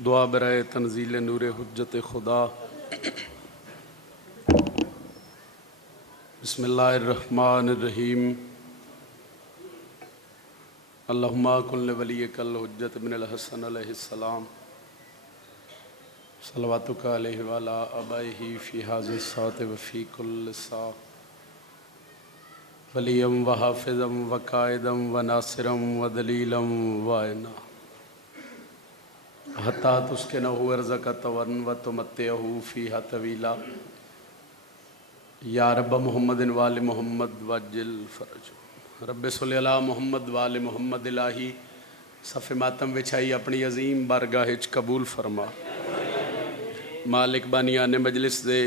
दुआ बराए तंजील नूर हुज्जत खुदा। बिस्मिल्लाहिर्रहमानिर्रहीम। अल्लाहुम्मा कुल्ल वलियकल हुज्जत बिनुल हसन अलैहिस्सलाम सलवातुका अलैहि वअला आबाइही फी हाज़िस साअत व फी कुल्ल सा वलियम व हाफ़िज़म व कायदम व नासिरम व दलीलम व आयना हत्ता तुस्किनहु अर्ज़क़तवन व तुमत्तिअहु फ़ीहा तवीला या रब्ब मुहम्मदिन वाले मोहम्मद वज्जिल फ़रज। रब्बे सल्लि अला मोहम्मद वाले मोहम्मद। इलाही सफ़े मातम विछाई अपनी अजीम बारगाह हिच कबूल फरमा। मालिक बानियाने मजलिस दे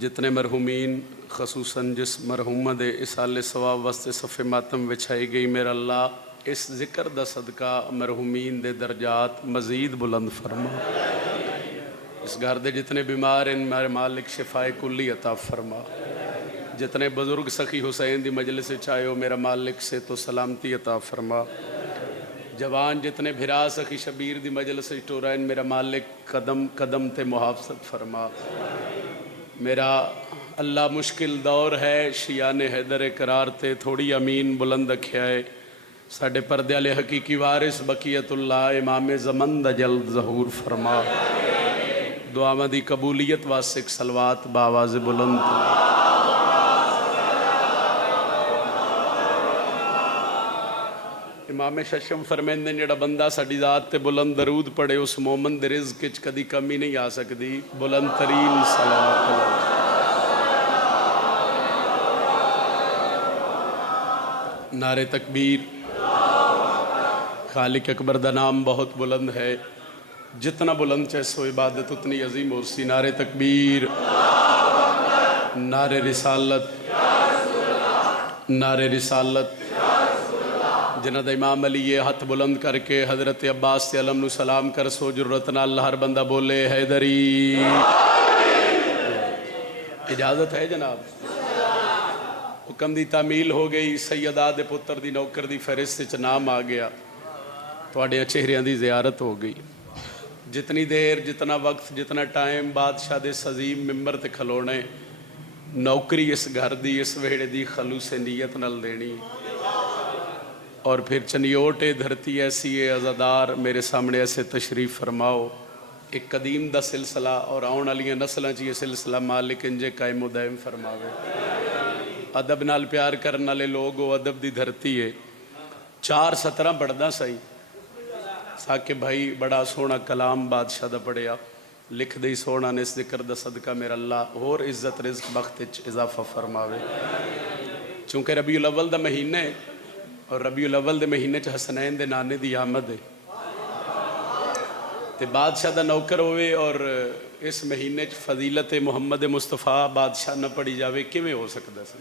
जितने मरहूमीन खसूसन जिस मरहूमा दे इसाले सवाब वास्ते सफ़े मातम विछाई गई, मेरा अल्लाह इस ज़िक्र दा सदका मरहूमीन दे दर्जात मज़ीद बुलंद फरमा। इस घर दे जितने बीमार हैं मेरे मालिक शिफाए कुल्ली अता फरमा। जितने बुज़ुर्ग सखी हुसैन दी मजलिस चाहे मेरा मालिक से तो सलामती अता फरमा। जवान जितने भिरा सखी शबीर दी मजलिस टोराइन मेरा मालिक कदम कदम ते मुहाफ़त फरमा। मेरा अल्लाह मुश्किल दौर है शियाने हैदर करार ते थोड़ी अमीन बुलंद रखिया है। साडे पर्दे वाले हकीकी वारिस बकीयतुल्लाह इमाम ज़मन दा जल्द ज़हूर फरमा। दुआवां दी कबूलियत वास्ते एक सलवात बावाज़ बुलंद। इमाम शशम फरमांदे ने जिहड़ा बंदा साडी ज़ात ते बुलंद दरूद पढ़े उस मोमन दे रिज़्क़ विच कदी कमी नहीं आ सकदी। बुलंद तरीन सलावत। नारे तकबीर। खालिक अकबर दा नाम बहुत बुलंद है, जितना बुलंद चाहे सो इबादत उतनी अजीम हो सी। नारे तकबीर, नारे रिसालत, नारे रिसालत। जिन्हां दा इमाम अली ये हथ बुलंद करके हज़रत अब्बास से अलम नू सलाम कर सो जुर्रत नाल हर बंदा बोले हैदरी। इजाज़त है जनाब? हुक्म दी तामील हो गई। सैयदा दे पुत्र दी नौकर दी फहरिस्त च नाम आ गया। तुहाडे चेहरियां दी ज़ियारत हो गई। जितनी देर जितना वक्त जितना टाइम बादशाह दे सजीम मिंबर ते खलोने, नौकरी इस घर दी इस वेड़े दी खलूस नीयत नाल देनी। और फिर चनियोटे धरती ऐसी है अज़ादार मेरे सामने ऐसे तशरीफ़ फरमाओ। एक कदीम दा सिलसिला और आउण वालियां नस्लां च ये सिलसिला मालिक इंजे कायम दायम फरमावे। अदब नाल प्यार करने वाले लोग हो, अदब दी धरती है। 4 सतरां पढ़दा सही साके भाई बड़ा सोहना कलाम बादशाह दा पढ़िया, लिख दे सोहना ने इस जिक्र दा सदका मेरा अल्लाह होर इज्जत रिज़्क बख्त विच इजाफा फरमावे। चूँकि रबीउल अव्वल दा महीना है और रबीउल अव्वल दे महीने च हसनैन दे नाने दी आमद है ते बादशाह दा नौकर होवे और इस महीने च फजीलत मुहम्मद मुस्तफ़ा बादशाह न पढ़ी जावे किवें हो सकदा सी।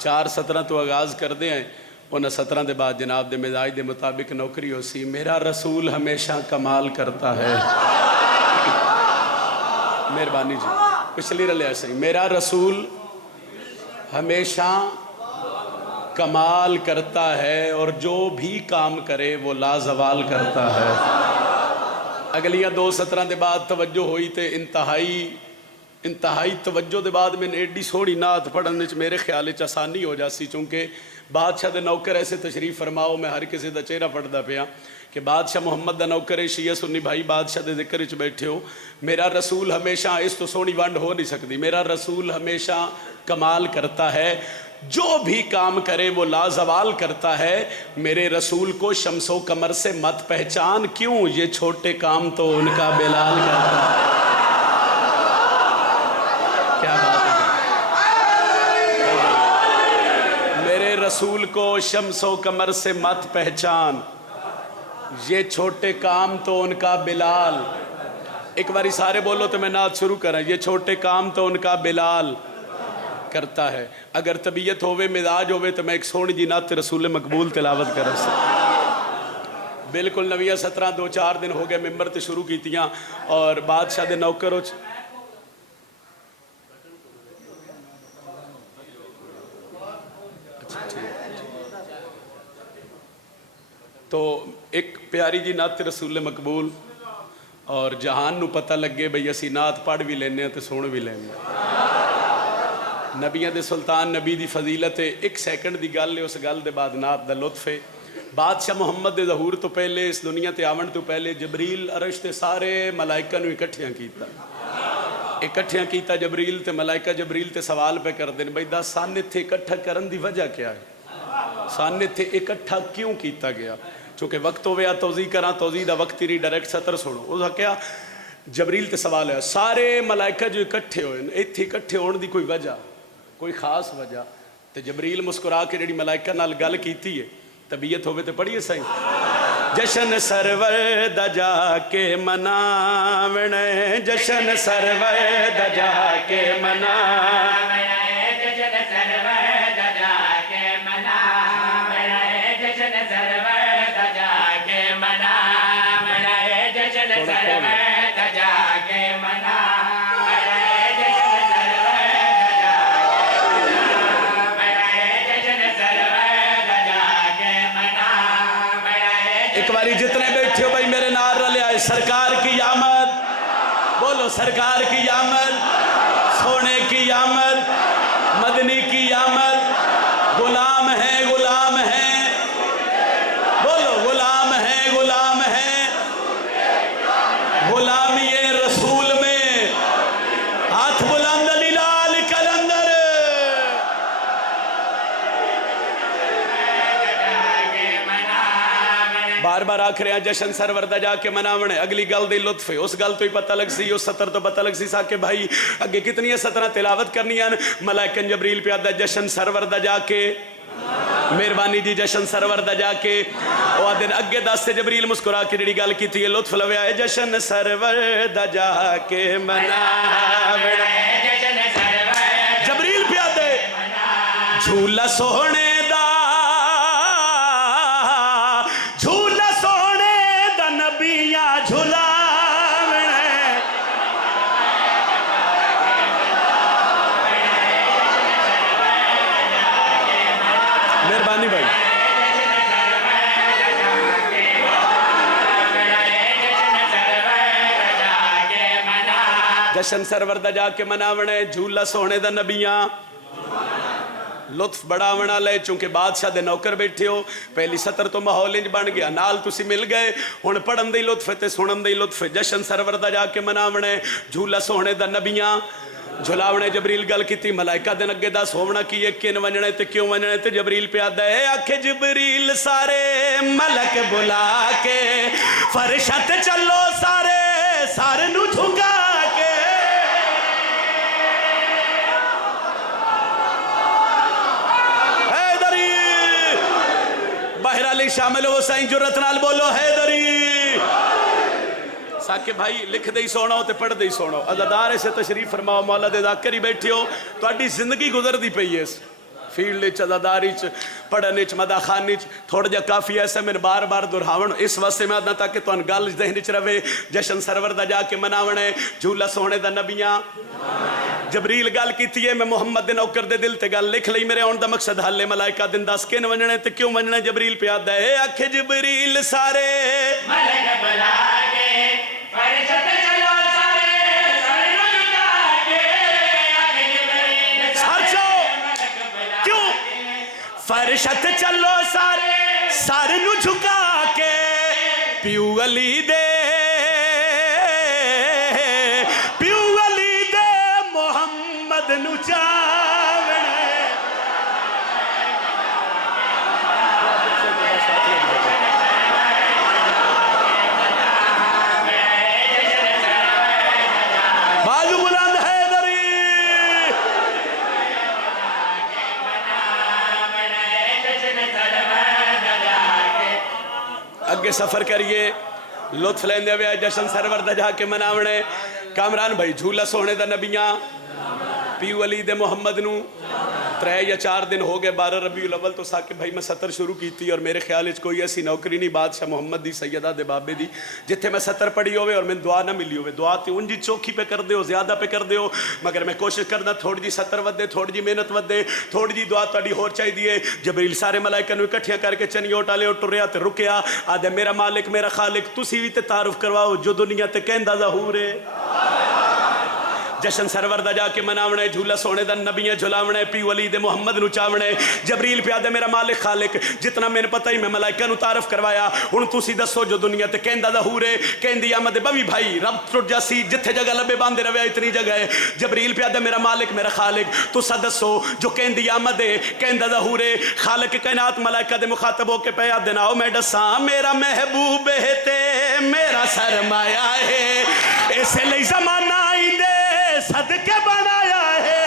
4 सतरां तो आगाज़ करदे हैं, उन्हें 17 के बाद जनाब दे मिजाज के मुताबिक नौकरी हो सी। मेरा रसूल हमेशा कमाल करता है। मेहरबानी जी पिछली रलिया सही। मेरा रसूल हमेशा कमाल करता है और जो भी काम करे वो लाजवाल करता है। अगलियां 2 सतरां के बाद तवज्जो हुई तो इंतहाई तवज्जो के बाद मैंने एडी सोहनी नात पढ़ने मेरे ख्याल आसानी हो जासी। चूँकि बादशाह दे नौकर ऐसे तशरीफ फरमाओ, मैं हर किसी का चेहरा पढ़ता पाया कि बादशाह मुहम्मद दा नौकर है, शिया सुन्नी भाई बादशाह दे जिक्र च बैठे हो। मेरा रसूल हमेशा इस तो सोहनी वंड हो नहीं सकती। मेरा रसूल हमेशा कमाल करता है, जो भी काम करे वो लाजवाल करता है। मेरे रसूल को शम्सो कमर से मत पहचान, क्यों ये छोटे काम तो उनका बिलाल करता है। क्या बात है। मेरे रसूल को शम्सो कमर से मत पहचान, ये छोटे काम तो उनका बिलाल। एक बारी सारे बोलो तो मैं नात शुरू करा। ये छोटे काम तो उनका बिलाल करता है। अगर तबीयत होवे मिजाज होवे तो मैं एक सोहनी जी नात रसूल मकबूल तिलावत कर सकता। बिल्कुल नविया 17 2-4 दिन हो गए मिंबर ते शुरू कीतियां और बादशाह दे नौकर तो एक प्यारी जी नात रसूल मकबूल اور جہان نو پتہ لگے بھئی اسی نعت پڑھ بھی لینے تے سن بھی لینے. نبیاں دے سلطان نبی دی فضیلت ہے. 1 سیکنڈ دی گل ہے, اس گل دے بعد نعت دا لطف ہے. بادشاہ محمد دے ظہور تو پہلے, اس دنیا تے آون تو پہلے جبریل عرش تے سارے ملائکہ نو اکٹھیاں کیتا. جبریل تے ملائکہ جبریل تے سوال پہ کر دیں بھئی دا سان اتھے اکٹھا کرن دی وجہ کیا ہے, سان اتھے اکٹھا کیوں کیتا گیا. چونکہ وقت ہو گیا توضیح کراں, توضیح دا وقت ہی نہیں, ڈائریکٹ سطر سنو. اس کا کیا جبریل تے سوال ہے سارے ملائکہ جو اکٹھے ہوئے اتھے اکٹھے ہون دی کوئی وجہ, کوئی خاص وجہ. تے جبریل مسکرا کے جڑی ملائکہ نال گل کیتی ہے, طبیعت ہوئے تے پڑھیے سائیں. جشن سرور دا جا کے مناونے, جشن سرور دا جا کے مناونے, جشن سرور دا جا کے مناونے, جشن سرور دا جا کے مناونے, جشن سرور دا جا کے مناونے, جشن سرور دا جا کے مناونے. ایک باری جتنے بیٹھے ہو بھائی میرے نعرہ رلے آئے, سرکار کی آمد, بولو سرکار کی آمد, سونے کی آمد, مدنی کی آمد. غلام ہیں غلام ہیں, بولو غلام ہیں غلام ہیں, غلامی رسول میں ہاتھ بلند علی لال کلندر. بار بار آکھ رہے ہیں جشن سرور دا جا کے مناونے. اگلی گل دے لطف ہے, اس گل تو ہی پتہ لگ سی, اس سطر تو پتہ لگ سی سا کہ بھائی اگے کتنی سطرہ تلاوت کرنی ہیں. ملائکہ جبریل پہ آدھا جشن سرور دا جا کے, مہربانی جی جشن سرور دا جا کے. وہ دن اگے دس سے جبریل مسکرا کے جڑی گل کی تھی لطف لوے آئے, جشن سرور دا جا کے مناونے. جبریل پہ آدھے جھولا سونے دا, جھولا سونے دا نبیاں جھولاونے. مہربانی بھائی. جشن سرور دا جا کے مناونے, جھولا سونے دا نبیاں. لطف بڑا ونا لے, چونکہ بادشاہ دے نوکر بیٹھے ہو, پہلی سطر تو ماحول انج بن گیا, نال تسی مل گئے, ہن پڑھن دی لطف تے سنن دی لطف. جشن سرور دا جا کے مناونے, جھولا سونے دا نبیاں جھلاونے. جبریل گل کیتی ملائکہ دے اگے دس ہونا کی ہے, کن ونجنے تے کیوں ونجنے. تے جبریل پہ آدھا ہے آکھے جبریل سارے ملک بلا کے, فرشت چلو سارے سارے نو جھکا کے. باہر علی شامل ہو سائیں جرت نال بولو حیدری. ساکہ بھائی لکھ دے ہی سونا ہو تے پڑھ دے ہی سونا ہو. عزادار سے تشریف فرماؤ, مولا دے ذاکر ہی بیٹھے ہو, تو اڈی زندگی گزر دی پئی ہے فیلڈ چ, عزاداری چ, پڑھنے چ, مداخانی چ. تھوڑا جا کافی ایسا میں بار بار دہراون اس واسطے میں آدھا تاکہ تو ان گل ذہن چ رہے. جشن سرور دا جا کے مناونے, جھولا سونے دا نبیاں. جبریل گل کیتی ہے, میں محمد دے نوکر دے دل تے گل لکھ لئی, میرے آن دا مقصد حل ہے. ملائکہ دن دس کن ونجنے تے کیوں ونجنے. جبریل پہ آدھا ہے آکھے جبریل سارے ملک بلا کے, فرشت چلو سارے سارے نو جھکا کے. آکھے جبریل سارے کیوں, فرشت چلو سارے سارے نو جھکا کے. پیو علی دے نو چاونے. بازو بلند حیدری. اگے سفر کریے, لطف لیندے ہوئے جشن سرور دا جا کے مناونے. کامران بھائی جھولا سونے دا نبیاں, پیو علی دے محمد نو, 3 یا 4 دن ہو گئے 12 ربیع الاول تو ساکب بھائی میں 70 شروع کی تھی اور میرے خیال وچ کوئی ایسی نوکری نہیں بادشاہ محمد دی سیدہ دے بابے دی جتھے میں 70 پڑھی ہوئے اور میں دعا نہ ملی ہوئے. دعا تے انجی چوکھی پہ کر دیو زیادہ پہ کر دیو مگر میں کوشش کرنا تھوڑی جی 70 ودے تھوڑی جی محنت ودے تھوڑی جی دعا تہاڈی ہور چاہیے. جبریل سارے ملائکہ نو اکٹھیاں کر کے چنیوٹ والے ٹریا تے رکیا آدھے میرا مالک میرا خالق تسی بھی تے تعارف کرواؤ جو دنیا تے کہندا ظہور ہے. جشن سرور دا جا کے مناونے جھولا سونے دا نبیاں جھلاونے پی ولی دے محمد نو چاونے. جبریل پہ آدھے میرا مالک خالق جتنا میں نے پتہ ہی میں ملائکہ نو تعارف کروایا ہن تسی دسو جو دنیا تے کہندا ظہور ہے کہندی آمد بوی بھائی رب ٹوٹ جاسی جتھے جگہ لبے باندھے رویا اتنی جگہ ہے. جبریل پہ آدھے میرا مالک میرا خالق تسا دسو جو کہندی آمد ہے کہندا ظہور ہے. خالق کائنات ملائکہ دے مخاطب ہو کے پہ آدھے ناؤ میں ڈساں میرا محبوب ہے تے میرا سرمایہ ہے ایسے لئی زمانہ آئی دے صدقے بنایا ہے.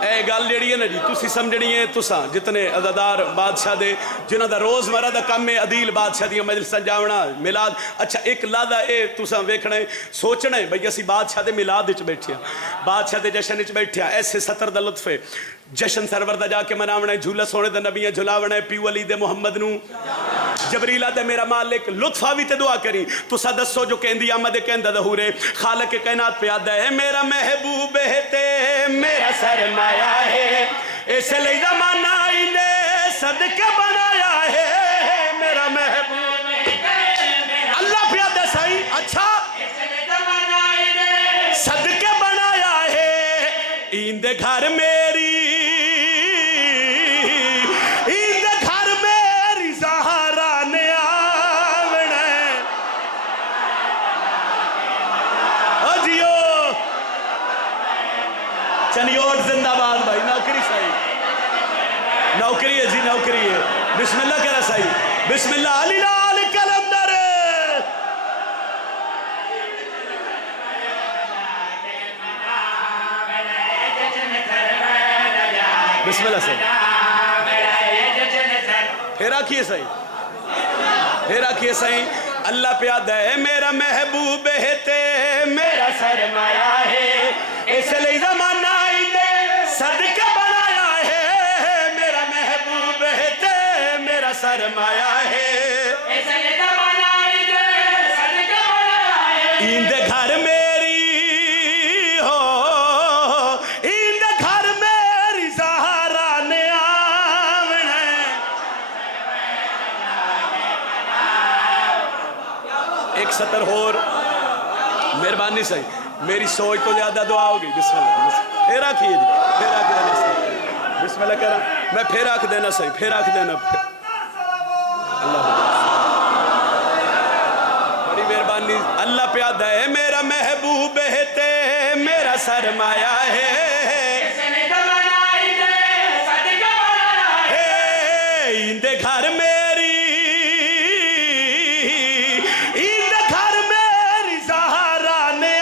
اے گل جڑی ہے نا جی تسی سمجھنی ہے تساں جتنے عزادار بادشاہ دے جنہاں دا روز مرہ دا کم ہے عدیل بادشاہ دی مجلس جاونا میلاد. اچھا ایک لادہ اے تساں ویکھنا ہے سوچنا ہے بھئی اسی بادشاہ دے میلاد وچ بیٹھے ہیں بادشاہ دے جشن وچ بیٹھے ہیں ایسے 70 دا لطف ہے. جشن سرور دا جا کے مناونا جھولا سونے دا نبیاں جھلاونا پیو علی دے محمد نو. جبریل آدھے میرا مالک لطفہ بھی تے دعا کری تسا دسو جو کہندی آمد کہندہ ظہور ہے. خالق کائنات پہ آدھا ہے میرا محبوب ہے تے میرا سرمایہ ہے ایسے لئی زمانہ آئی نے صدقہ بنایا ہے میرا محبوب اللہ پہ آدھا صحیح اچھا صدقہ بنایا ہے. ایندے گھر میری چنیوٹ زندہ باد بھائی نوکری صحیح نوکری ہے جی نوکری ہے. بسم اللہ کہہ رہا صحیح بسم اللہ علی لال کلندر بسم اللہ صحیح پھر آکھیے صحیح پھر آکھیے صحیح. اللہ پہ آدھا ہے میرا محبوب ہے تے میرا سرمایہ ہے ایسے لئی زمانہ آئی دے صدقہ بنایا ہے میرا محبوب ہے تے میرا سرمایہ ہے ایسے لئی زمانہ آئی دے صدقہ بنایا ہے. ایندے گھر میری ہو ایندے گھر میری زہرا نے آونا ایک 70 اور مہربانی صحیح میری سوچ تو زیادہ دعا ہوگی. بسم اللہ پھر آکھیے جی پھر آکھ دینا صحیح بسم اللہ کہہ رہا میں پھر آکھ دینا صحیح پھر آکھ دینا اللہ بڑی مہربانی. اللہ پہ آدھا ہے میرا محبوب ہے تے میرا سرمایہ ہے ایندے گھر میری ایندے گھر میری زہرا نے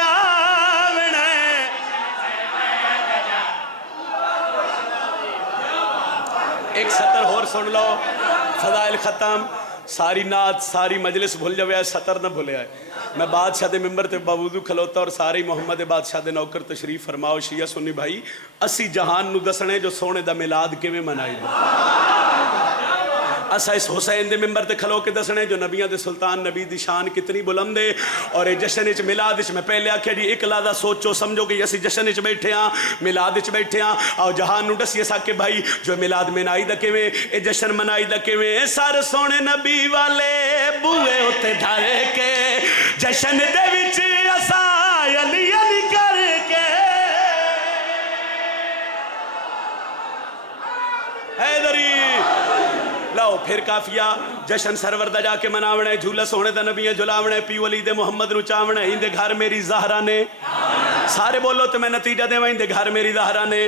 ایک 70 اور سن لو فضائل ختم ساری نعت ساری مجلس بھول جاوے آئے 70 نہ بھولے آئے. میں بادشاہ دے ممبر تے باوضو کھلوتا اور ساری محمد بادشاہ دے نوکر تشریف فرماؤ شیعہ سنی بھائی اسی جہان نو دسنے جو سونے دا میلاد کے میں منائی دا اسا اس حسین دے ممبر تے کھلو کے دسنے جو نبیاں دے سلطان نبی دی شان کتنی بلند ہے. اور اے جشن وچ میلاد وچ میں پہلے آکھیا جی ایک لحظہ سوچو سمجھو کہ اسی جشن وچ بیٹھے ہاں میلاد وچ بیٹھے ہاں اور جہان نو دسیے سا کہ بھائی جو میلاد منائی دا کیویں اے جشن منائی دا کیویں سارے سونے نبی والے بوئے اوتے دھارے کے جشن دے وچ اسا علی علی کر کے حیدری لاؤ پھر کافیہ جشن سرور دا جا کے مناونے جھولا سونے دا نبیاں جھلاونے پیو علی دے محمد نو چاونے ہندے گھر میری زہرا نے سارے بولو تو میں نتیجہ دے ہندے گھر میری زہرا نے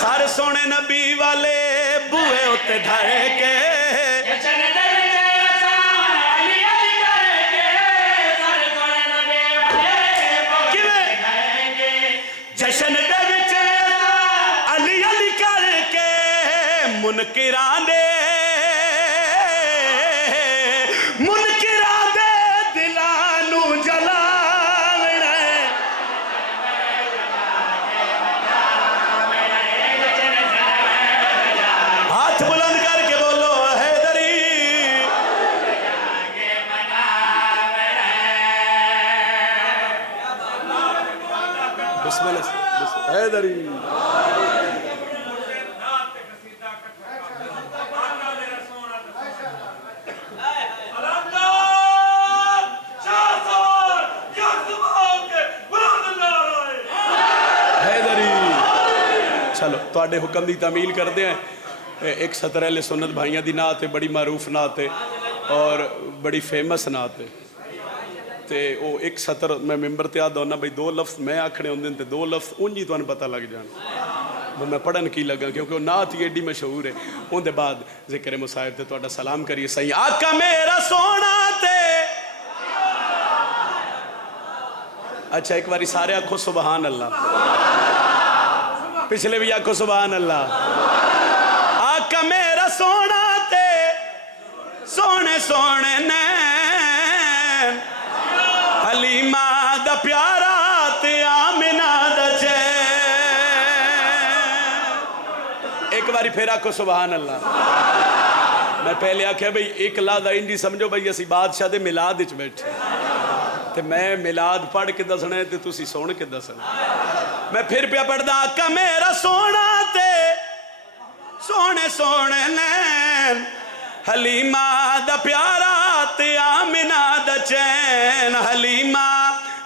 سارے سونے نبی والے بوئے ہوتے دھارے کے جشن دے وچ علی علی کر کے منکران دے حیدری چلو تواڈے حکم دی تعمیل کردے ہیں ایک سطر اہل سنت بھائیاں دی نعت ہے بڑی معروف نعت ہے اور بڑی فیمس نعت ہے تے او ایک سطر میں ممبر تے آدھا ہونا بھئی 2 لفظ میں آکھنے ہوندے تے 2 لفظ انجی تو پتہ لگ جانا میں پڑھن کی لگا کیونکہ وہ نعت یہ ایڈی مشہور ہے ان دے بعد ذکر مصائب تے تواڈا سلام کریے صحیح آقا میرا سونا تے اچھا ایک باری سارے آکھو سبحان اللہ پچھلے بھی آکھو سبحان اللہ آقا میرا سونا تے سونے سونے نین حلیمہ دا پیارا تے آمنہ دا چین ایک باری پھر آکھو سبحان اللہ میں پہلے آکھیا بھئی ایک لادہ انجی سمجھو بھئی اسی بادشاہ دے ملاد اچ بیٹھے تے میں ملاد پڑھ کے دسنا ہے تے تسی سون کے دسنا میں پھر پیا پڑھ دا آقا میرا سونا تے سونے سونے نین حلیمہ دا پیارا تے آمنہ دا چین حلیمہ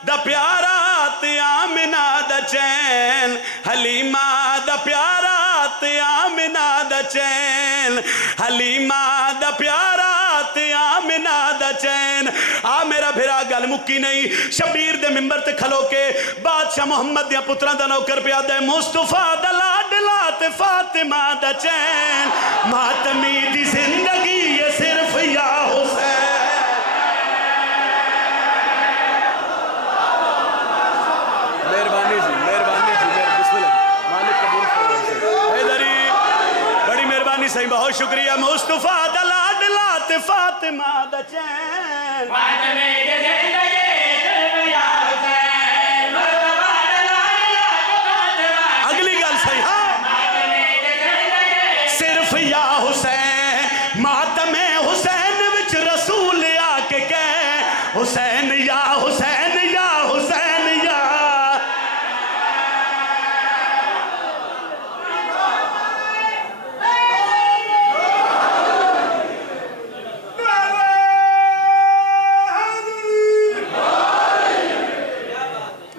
دا پیارا تے آمنہ دا چین حلیمہ دا پیارا تے آمنہ دا چین حلیمہ دا پیارا تے آمنہ دا چین آ میرا بھرا گل مکی نہیں شبیر دے ممبر تے کھلو کے بادشاہ محمد دیا پتران دا نوکر پہ آدھے مصطفیٰ دا لاڈلا تے فاطمہ دا چین ماتمی دی زندگی یہ صرف یا حسین مہربانی جی بسم اللہ مالک قبول حیدری بڑی مہربانی صحیح بہت شکریہ مصطفیٰ دا لاڈلا تے فاطمہ دا چین ماتمی دی زندگی صرف یا حسین اگلی گل صحیح ہاں صرف یا حسین ماتم حسین وچ رسول آ کے کہے حسین یا حسین یا حسین یا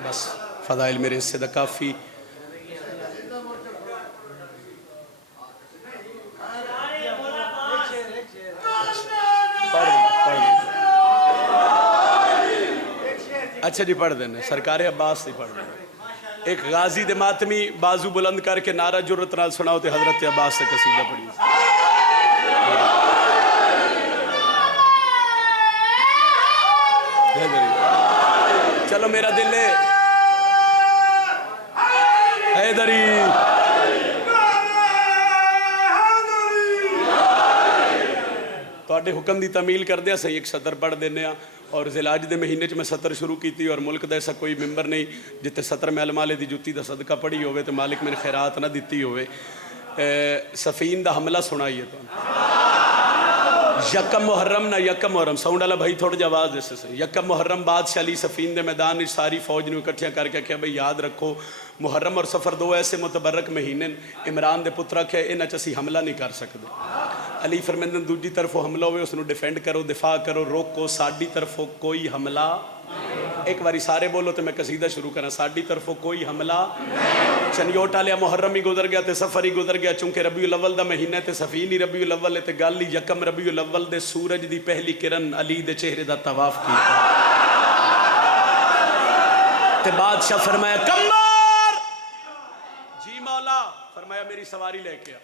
بس فضائل میرے اس سے دا کافی اچھا جی پڑھ دینے سرکار عباس سے پڑھ دینے ایک غازی دے ماتمی بازو بلند کر کے نعرہ جرت نال سناؤ تے حضرت عباس سے قصیدہ پڑھی چلو میرا دل ہے حیدری تواڈے حکم دی تعمیل کر دیا صحیح ایک سطر پڑھ دینے ہاں اور ذیلاج دے مہینے چ میں سطر شروع کی تھی اور ملک دا ایسا کوئی ممبر نہیں جتے سطر میں علمالے دی جتی دا صدقہ پڑھی ہوئے تو مالک میں خیرات نہ دیتی ہوئے سفین دا حملہ سنائیے تو یکم محرم نہ یکم محرم ساؤنڈ والا بھائی تھوڑا جا آواز جیسے سے یکم محرم بادشاہ علی سفین دے میدان ساری فوج نے اکٹھیاں کر کے کہا بھئی یاد رکھو محرم اور سفر 2 ایسے متبرک مہینے عمران دے پترہ کہ انہاں چ اسی حملہ نہیں کر سکتے علی فرمیندن دوجی طرفوں حملہ ہوئے اس نے ڈیفینڈ کرو دفاع کرو روکو ساڈی طرفوں کوئی حملہ ایک باری سارے بولو تو میں قصیدہ شروع کرنا ساڈی طرفوں کوئی حملہ چنیوٹا لیا محرم ہی گزر گیا تے سفر ہی گزر گیا چونکہ ربیع الاول دا مہینہ تے سفین ہی ربیع الاول تے گل ہی یکم ربیع الاول دے سورج دی پہلی کرن علی دے چہرے دا طواف کی تے بادشاہ فرمایا کمبر جی مولا فرمایا میری سواری لے کے آ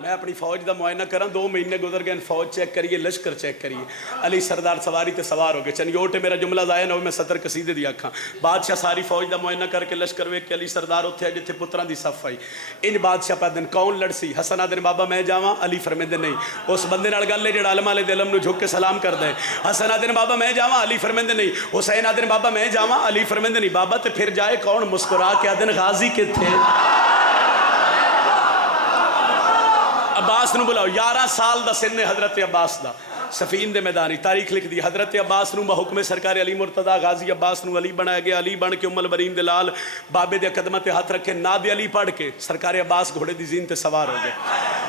میں اپنی فوج دا معائنہ کراں 2 مہینے گزر گئے فوج چیک کریے لشکر چیک کریے علی سردار سواری تے سوار ہو گئے چنیوٹے میرا جملہ ضائع نہ ہو میں سطر قصیدے دی آکھاں بادشاہ ساری فوج دا معائنہ کر کے لشکر ویکھ کے علی سردار اتھے جتھے پتراں دی صف آئی ان بادشاہ پہ دن کون لڑسی حسن آدن بابا میں جاواں علی فرمیندے نہیں اس بندے نال گل ہے جڑا علم والے دے علم نو جھک کے سلام کردا ہے حسن آدن بابا میں جاواں علی فرمیندے نہیں حسین آدن بابا میں جاواں علی فرمیندے نہیں بابا تے پھر جائے کون مسکرا کے آدن غازی کتھے عباس نو بلاؤ 11 سال دا سن حضرت عباس دا सफीन दे मैदानी तारीख लिख दी हज़रत अब्बास नूं हुक्म सरकार अली मुर्तदा गाजी अब्बास नूं अली बनाया गया। अली बन के उम्मल बरीन दे लाल बाबे दे कदमां ते हाथ रखे नाद अली पढ़ के सरकार अब्बास घोड़े दी जीन ते सवार हो गए।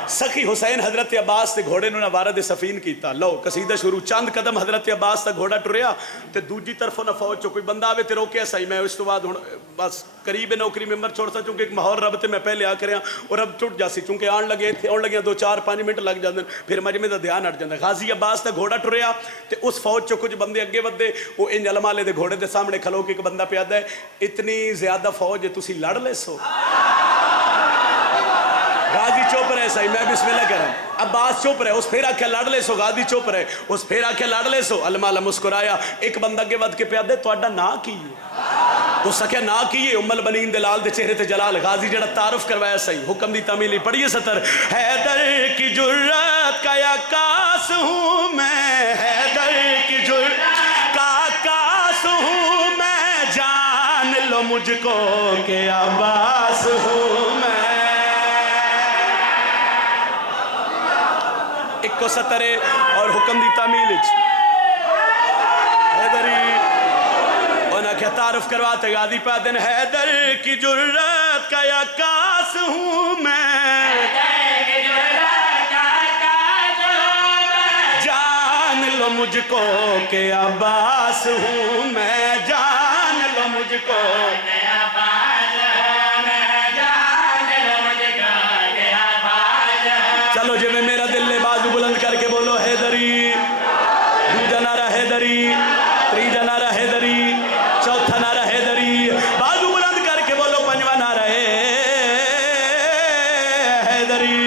सखी हुसैन हज़रत अब्बास ते घोड़े नूं वारद सफीन कीता। लो कसीदा शुरू। चंद कदम हज़रत अब्बास दा घोड़ा टुरिया ते दूजी तरफों ना फौज चो कोई बंदा आवे ते रोके सही। मैं उस तो बाद हुण बस करीब नौकरी मेंबर छोड़ सा चूंकि एक माहौल रब ते मैं पहले आ कर और रब टुट जासी चूंकि आन लगे इत्थे आउण लगे 2-4-5 मिनट लग जांदे फिर मजमे दा ध्यान हट जांदा। गाजी अब्बास दा घोड़ा टुरिया ते उस फौज चो कुछ बंदे अगे वधे वो इंज अलमाले दे घोड़े दे सामने खलो के एक बंदा प्यादा है इतनी ज्यादा फौज है तुसी लड़ ले सो। गाजी चुप रहे सही मैं बिस्मिल्लाह करा। अब्बास चुप रहे उस फिर आख्या लड़ ले सो। गाजी चुप रहे उस फिर आख्या लड़ ले सो। अलमाला मुस्कुराया एक बंदा अगे वध के प्यादे तुहाडा नां की है? उस आख्या नां की है उम्मल बनीन दे लाल दे चेहरे ते जलाल। गाजी जेड़ा तारुफ करवाया सही हुक्म दी तामील पढ़िए सतर। हैदर की जुर्रत का आकाश हूं मैं हैदर की जुर्रत का आकाश हूं मैं जान लो मुझको के अब्बास हूं मैं। को सतरे और हुक्म दी तामील हैदरी उन्हें क्या तारुफ करवाते गादी पादन हैदर की जुर्रत का आकाश हूं मैं जान लो मुझको के अब्बास हूं मैं जान लो मुझको चलो जी मैं मेरा दिल बाजू बुलंद करके बोलो हैदरी। दूजा नारा हैदरी तीजा नारा हैदरी चौथा नारा हैदरी बाजू बुलंद करके बोलो पंजवा नारा हैदरी।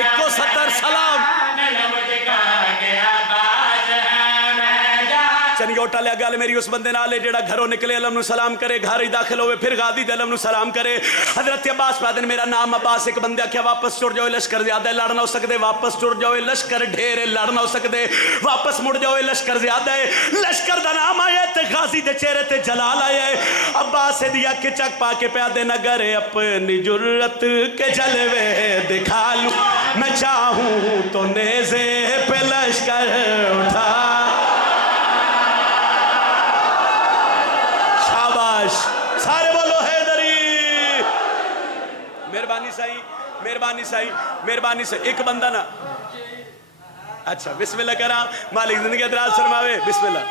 इक्को सत्तर सलाम चनियोटा लिया गल मेरी उस बंदे नाल जेड़ा घरों निकले अलम नु सलाम करे घर ही दाखिल होवे फिर गादी दे अलम नु सलाम करे। हजरत अब्बास पादन मेरा नाम अब्बास एक बंदे आख्या वापस चुड़ जाओ लश्कर ज्यादा लड़ ना हो सकते वापस चुड़ जाओ लश्कर ढेर लड़ ना हो सकते वापस मुड़ जाओ लश्कर ज्यादा है। लश्कर दा नाम आया ते गाजी दे चेहरे ते जलाल आया है। अब्बास दी अख चक पा के प्यादे नगर अपनी जुर्रत के जलवे दिखा लूं मैं चाहूं तो नेज़े पे लश्कर उठा। सारे बोलो हैदरी। मेहरबानी साईं मेहरबानी साईं मेहरबानी से एक बंदा ना अच्छा बिस्मिल्लाह करा मालिक जिंदगी दराज फरमावे बिस्मिल्लाह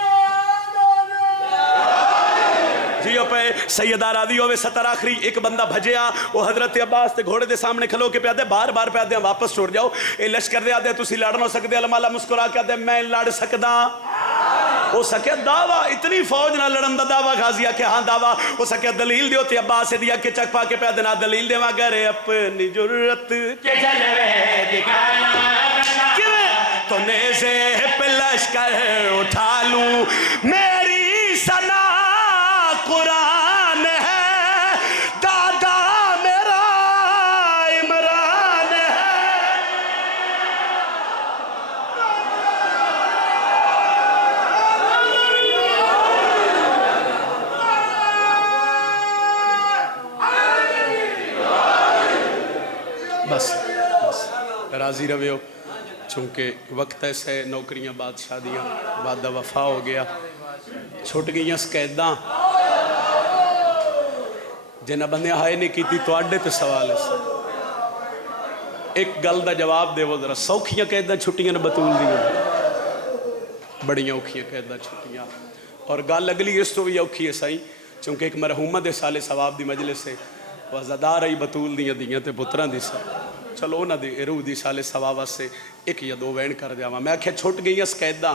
जियो पे सैयदा रादी होवे सतर आखिरी एक बंदा भजया वो हजरत अब्बास ते घोड़े दे सामने खलो के प्यादे बार बार प्यादे वापस छोड़ जाओ ये लश्कर दे आदे तुसी लड़ ना सकदे। अलमाला मुस्कुरा के आदे मैं लड़ सकदा हो सके दावा इतनी फौज ना लड़न दा दावा गाजिया के हाँ दावा हो सके दलील दियो ते अब्बास दिया के चक पा के पैदे ना दलील देवा करे अपनी जुर्रत के जलवे दिखाना तो नेज़े पे लश्कर उठा लूं मेरी सना कुरान है दादा मेरा इमरान है। बस बस राजी रहो चूँकि वक्त ऐसे नौकरियां बाद शादियां बाद वफा हो गया छुट गई सकैदा जिन्हें बंदे हाय नहीं की तो सवाल है। एक गल का जवाब देवो जरा सौखियां कैदा छुट्टियां ने बतूल दियां बड़ियां औखियां कैदा छुट्टियां और गल अगली इस तो भी औखी है साई चूँकि एक मरहूमा दे साले सवाब दी मजलिस से वज़ादार आई बतूल दियां दियां ते पुत्रां दी सा चलो उन्होंने रूह दी साले सवाब वास्ते एक या दो वैन कर जावा। मैं आख्या छुट गई कैदा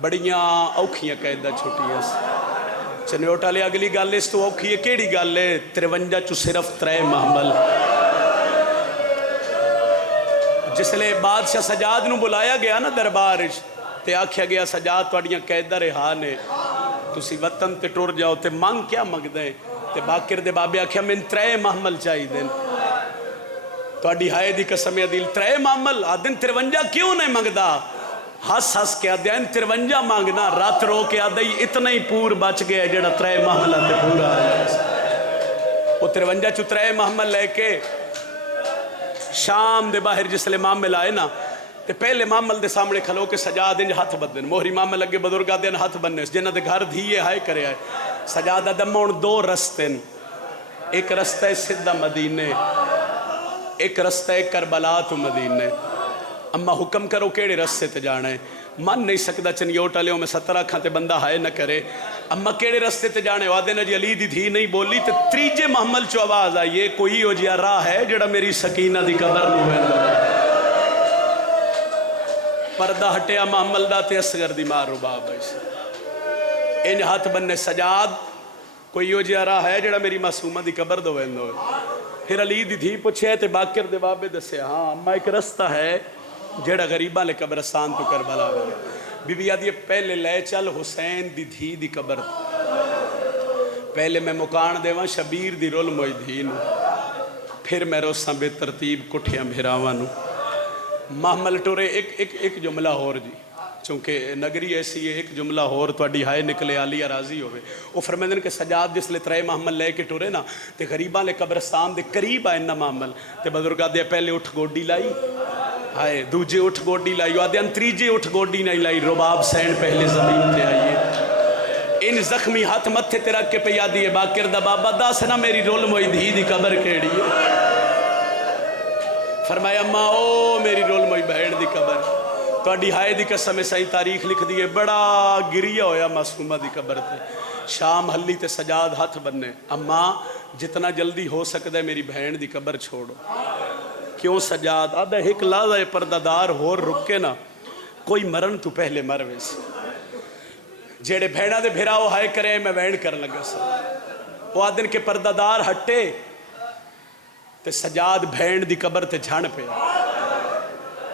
बड़ियां औखियां कैदा छुट्टियां चनियोटा ले अगली गल इस तो औखी है केड़ी गल है 53 चु सिर्फ 3 महमल जिसले बादशाह सजाद नूं बुलाया गया ना दरबार ते आख्या गया सजाद तुहाडियां कैदा रिहा ने तुसी वतन ते टुर जाओ ते मंग क्या मंगदे ते बाकिर दे बाबे आख्या मैनूं 3 महमल चाहिए तुहाडी हाय दी कसम दिल 3 महमल आदन 53 क्यों नहीं मंगदा हस हस के आदे 53 मांगना रात रो के आदे इतना ही पूर बच गया जेड़ा 3 महमल ते पूरा वो 53 चु 3 महमल लैके शाम दे बाहर जिसले मामल आए ना, ते पहले मामल दे सामने खलो के सजाद इंज हथ बदन, मोहरी मामल अगे बजुर्गा दे हथ बनने, जिन्हां दे घर धीए हाय करे आए। सजाद दम हुण 2 रस्ते न, एक रस्ता है सीधा मदीने, एक रस्ता है करबला तो मदीने। अम्मा हुक्म करो केड़े रस्ते ते जाना है? मन नहीं सकता चनियोट वाले में 70 अखां ते बंदा हाय न करे। अम्मा केड़े रस्ते ते जाने? वादे ने जी अली दी धी नहीं बोली। तो तीजे महमल चो आवाज आई है, कोई हो जिहा राह है जेड़ा मेरी सकीना दी कबर नूं वेंदा। पर्दा हटिया महमल दा ते असगर दी मां रुबाब आई। इंज हाथ बन्ने सजाद, कोई हो जिहा राह है जेड़ा मेरी मासूमा दी कबर दो वेंदा। फिर अली दी धी पूछे ते बाकिर दे बाबे दस्या, हाँ अम्मा एक रस्ता है जेड़ा गरीबा ले कब्रस्तान तो करबला वे। बीबी आदि पहले ले चल हुसैन दी धी दी कबर, पहले मैं मुकान देवा शबीर दी रोल मोई धी नू, फिर मैं रोसा बेतरतीब कुठियां भिरावां नू। महमल टुरे एक जुमला होर जी, चूंकि नगरी ऐसी है, एक जुमला होर तुहाडी हाय निकले आलिया राजी होवे। वो फरमांदे कि सजाद जिसले 3 महमल लेके टुरे ना, ते गरीबां ले कब्रस्तान दे करीब आए ना महमल, ते बजुर्गा दे पहले उठ गोडी लाई, हाय दूजे उठ गोडी लाई, आदे तीजे उठ गोडी नहीं लाई, रुबाब सैन पहले जमीन ते आइए। इन जख्मी हाथ मत्थे ते रख के पे यादी है, बाकिर दा बाबा दस ना मेरी रोल मोई धी दी कबर केड़ी है? फरमाया अम्मा ओ मेरी रोल मोई बहन दी कबर, तुहाडी हाय दी कसम सही तारीख लिख दी है, बड़ा गिरिया होया मासूमा दी कबर ते। शाम हल्ली ते सजाद हाथ बन्ने, अम्मा जितना जल्दी हो सकता है मेरी बहन दी कबर छोड़ो। क्यों सजाद? आधा एक लादा पर्दादार होर रुके ना, कोई मरण तू पहले मर वैसे। जेड़े भैणा दे भिराओ हाय करे मैं वैन कर लगा सा, वो आदन के पर्दादार हटे ते सजाद भैन दी कबर ते झण पे,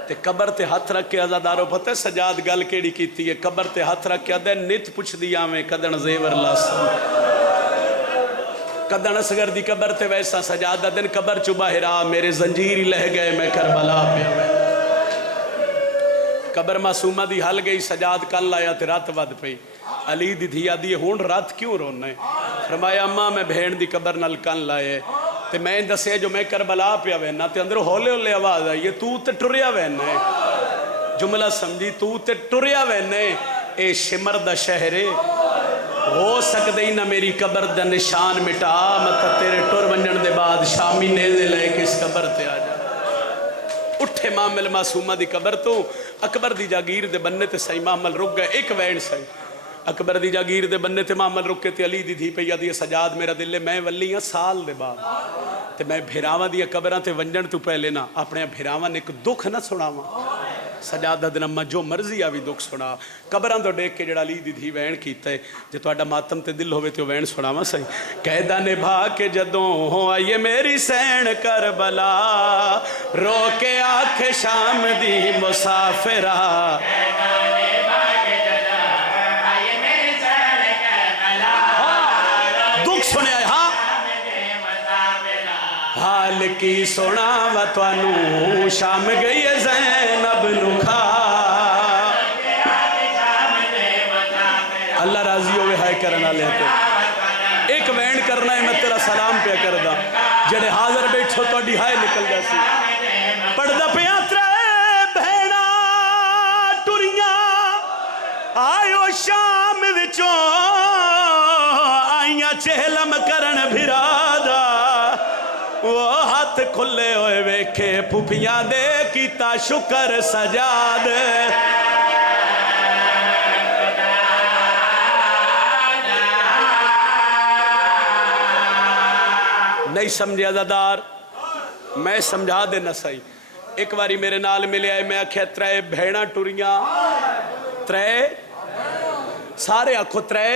ते कबर ते हथ रख के आजादारो पता सजाद गल केड़ी कीती है? कबर ते हथ रख के आदे नित पुछदी आवें कदन जेवर लासा, कदन असगर दी कबर ते वैसा। सजाद दिन कबर चु बाहर आ, मेरे जंजीर ही लह गए मैं करबला पिया। कबर मासूमा दी हल गई, सजाद कल आया ते रात वध पई। अली दी धी आदी हुण रात क्यों रोना है? फरमाया अम्मा मैं भेड़ दी कबर नल कन लाए, ते मैं दसे जो मैं करबला पिया वैना, ते अंदरों हौले हौले आवाज आई है, तू ते टुरिया वैना है। जुमला समझी, तू ते टुरिया वैना है, ए शिमर दा शहरे हो सकते ही ना मेरी कबर दा निशान मिटा, मत तेरे टुर वंजन दे बाद शामी नेज़े लेके इस कबर ते आ जा। उठे मामल मासूमा दी कबर तो अकबर दी जागीर दे बन्ने ते सही मामल रुक गए, एक वैन सही अकबर दी जागीर दे बन्ने ते मामल रुके ते अली दी धी पे यादी सजाद मेरा दिल मैं वली हाँ साल दे बाद, ते मैं भिरावां दी कबरां ते वंजन तू पहले ना अपने भिरावां ने एक दुख ना सुनावां। सजाद दिन अम्मा जो मर्जी आ भी दुख सुना, कबरां तो देख के जड़ा अली दी धी वैन कीता है, जे तुहाडा मातम ते दिल होवे ते वैन सुनावा सही। कैदा निभा के जदों हो आइए मेरी सैन करबला, रो के आख शाम दी मुसाफिरा, दुख सुनिया हाँ हाल की सुना वा तुहानू शाम गई है ज़ैनब नू खा। अल्लाह राजी होवे हाय करन वाले ते एक वैन करना है, मैं तेरा सलाम पे करदा, जेड़े हाजिर बैठो तुहाडी हाय निकल जासी। पढ़दा पिया त्रै भैणा टुरियां आयो शाम विचों, आइयां चहलम करन भिरादा, वो हाथ खुले होए वेखे फुफियां दे कीता शुकर सजाद। नहीं समझे अज़ादार, मैं समझा देना सही। एक बारी मेरे नाल मिले आए, मैं आख्या त्रै भैणा टुरियां, त्रै सारे आखो त्रै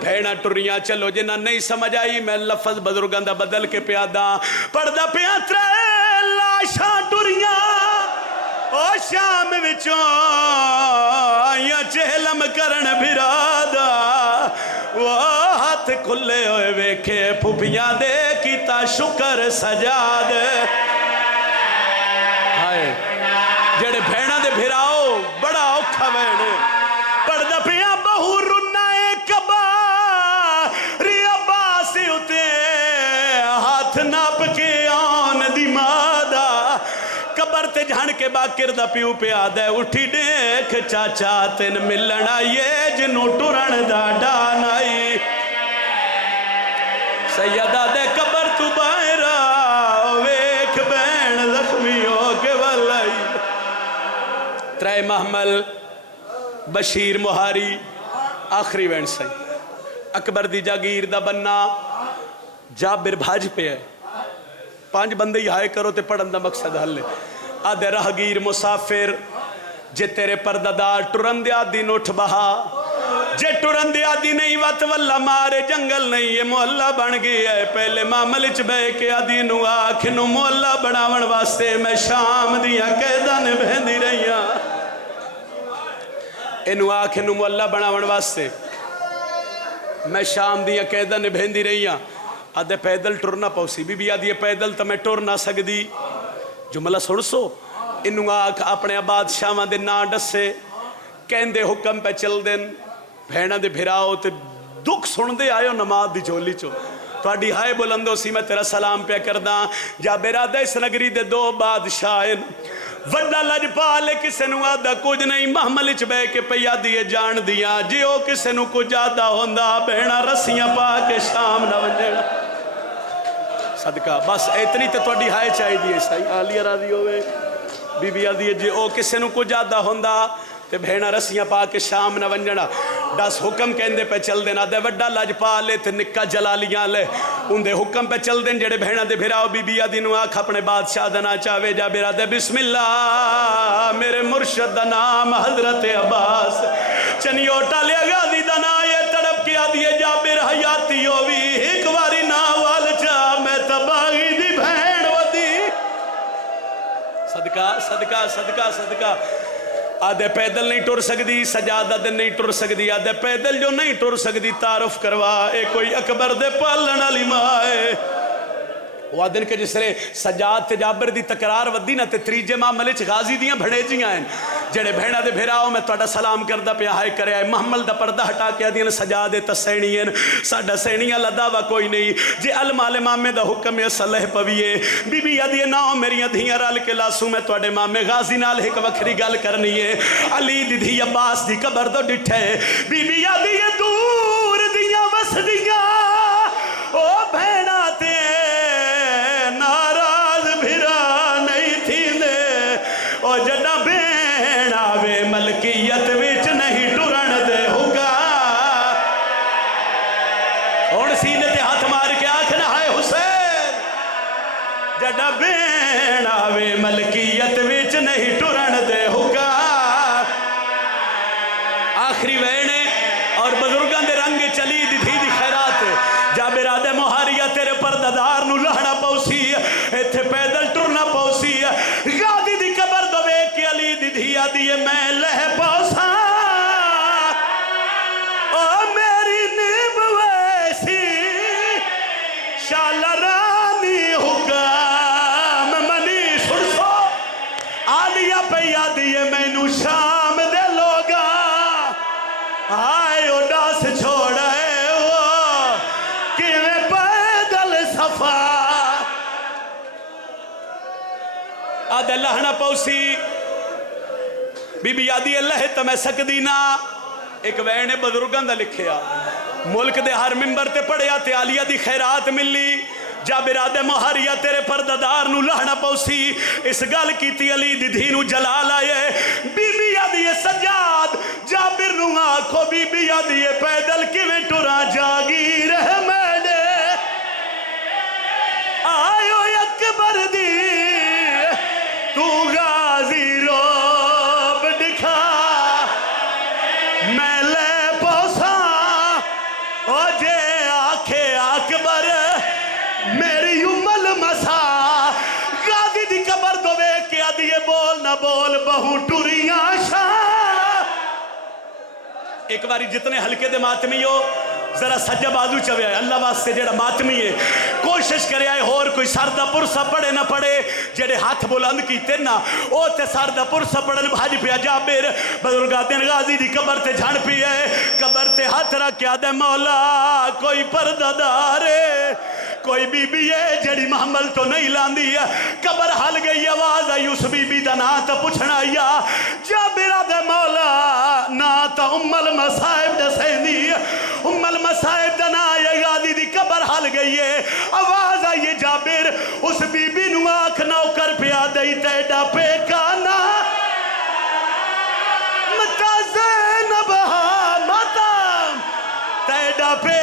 भैणा टुरियां। चलो जिन्ना नहीं समझ आई मैं लफज बजुर्गों दा बदल के प्यादा पढ़दा पिया त्रै लाशां टुरियां ओ शाम विचों, आइयां चहलम करन भिरादा, वो हाथ खुले होए वेखे फुफियां दे कीता शुकर सजाद। हाय जेड़े भैणा दे भिराओ बड़ा औखा वैन, पढ़दा पिया बहु रुन्ना कबा रिया बासी उते नाप के आन दी मादा कबर ते जान के बाकिर दा प्यू पिया दे उठी देख चाचा तेन मिलन आइए जिन्नू टुरन दा डान आई सैयदा दे कबर तू बाहरा वेख बैन जख्मी हो के वल आई त्रै महमल बशीर मुहारी आखिरी वैन सही अकबर दी जागीर दा बन्ना जाबिर भाज पे है 5 बंदे ही हाय करो ते पढ़न दा मकसद हल है आदे राहगीर मुसाफिर जे तेरे परदादार टुरन दिया दिन उठ बहा जे टुरन दिया दी नहीं वत वल्ला मारे जंगल नहीं ये मोहल्ला बन गया है पहले मामले च बह के आदि नु आख नु मोहल्ला बनावन वास्ते मैं शाम दिया कैदा ने बहंदी रहिया इनू आख नू मोहल्ला बनावन वास्ते मैं शाम दिया कैदा निभेंदी रही हाँ आदे पैदल टुरना पौसी बीबी आदि पैदल तो मैं टुर ना सकदी जुमला सुन सो इनू आख अपने बादशाह दे ना डसे कहंदे हुक्म पे चल देन भैणा दे भिराओ ते दुख सुनते आयो नमाज दी झोली चो थोड़ी हाय बुलंदो सी मैं तेरा सलाम पे करदा जा बेरादा इस नगरी दे 2 बादशाह वड्डा लजपाल किसे नू आदा कुछ नहीं महमल च बह के पया दिए जान दिया जे ओ किसे नू कुछ आदा होंदा भैणा रस्सियां पा के शाम ना वंजणा सदका बस इतनी तो थोड़ी हाय चाहिए सही आलिया राजी होवे बीबी आदि जे ओ किसे नू कुछ आदा होंदा ते भैणा रस्सियां पा के शाम न वंजणा दस हुक्म कहंदे पे चल देना दे वड्डा लजपाल ते निक्का जलालियां ले उंदे हुक्म पे चल देन जेड़े भैणा दे भिराओ बीबी आदि नू आख अपने बादशाह दा ना चावे जा बेरा दे बिस्मिल्लाह मेरे मुर्शद दा नाम हजरत अब्बास चनियोटा ले गादी दा ना ये तड़प के आदि जाबिर हयाती होवी एक बारी ना वाल चा मैं तबाही दी भैण वदी सदका सदका सदका सदका आदे पैदल नहीं टुर सकती सजादा दिन नहीं टुर सकती आदे पैदल जो नहीं टुर सकती तारुफ करवा ए कोई अकबर दे पालन वाली मां है वह दिन के जिसले सजाद ते जाबिर दी तकरार वधी ना ते त्रीजे मामले च गाजी दियां भड़ेजियां हैं जेड़े भैणा दे भिराओ मैं तुहाडा सलाम करदा पिया हाय करे महमल दा पर्दा हटा के आदियां सजाद ते सैणियां साडा सैणियां दा दावा कोई नहीं जे अलमाले मामे दा हुक्म है सलह पवीए बीबी आदि ना मेरियां धियां रल के लासू मैं तुहाडे मामे गाजी नाल एक वखरी गल करनी है अली दी धी अब्बास दी कबर तो डिठे बीबी आदि दूर दियां वसदियां ओ भैणा ते नाराज भिरा नहीं थी ले ओ जड़ा भेणा वे मलकियत विच नहीं टुरन दे होगा हुण सीने ते हाथ मार के आखना हाय हुसैन जड़ा भेणा वे मलकियत विच नहीं टुरन दे होगा आखिरी वेणे और बुजुर्गां दे रंग चली दी थी दी खैरात जाबिर आदे मुहारिया तेरे परदादार नू लहना पौसी इत्थे पैदल टुरना पौसी गादी दी कबर दो वेख के अली दी धी आदी मैं लह पौसा ओ मेरी नीब वैसी शाला रानी हुकाम मनी सुरसो आलिया पे आदी मैनू शाम दे लोगा हाय ओ डास छोड़ आदे लहना पौसी बीबी आदि अल्लाह तो मैं सकदी ना एक वैन बुजुर्गों का लिखिया मुल्क दे हर मिंबर ते पढ़िया ते आलिया दी खैरात मिली जाबिर आदे मुहारिया तेरे परदादार नू लहना पौसी इस गल कीती अली दी धी नू जलाल आए बीबी आदि सजाद जाबिर नू आखो बीबी आदि पैदल किवें टुरा जागीर है मैडे आयो अकबर दी तू गाजी रोब दिखा मैं ले पौसा ओ जे आखे अकबर मेरी उमल मसा गाजी दी कबर दो वेख के आदि बोल ना बोल बहु टुरिया शाह एक बारी जितने हल्के दे मातमी हो जरा सज्जा बाजू चवे अल्लाह वास्ते जेड़ा मातमी है कोशिश करे होर कोई सर दा पुरसा पड़े ना पड़े जेड़े हाथ बुलंद कीते ना ओ ते सर दा पुरसा पड़न भाज पिया जाबिर बुजुर्गा दिन गाजी दी कबर ते झण पिए कबर ते हाथ रख के आदे मौला कोई परदादार کوئی بی بی ہے جڑی محمل تو نہیں لاندی ہے قبر ہل گئی آواز آئی اس بی بی دا نا تا پوچھنا یا جابر دے مولا نا تا ام المصائب دے سیندی ام المصائب دا نا یا غازی دی قبر ہل گئی ہے آواز آئی جابر اس بی بی نو آنکھ نوکر پیا دئی تیڈا پہ کانا متا زینب ماتا تیڈا پہ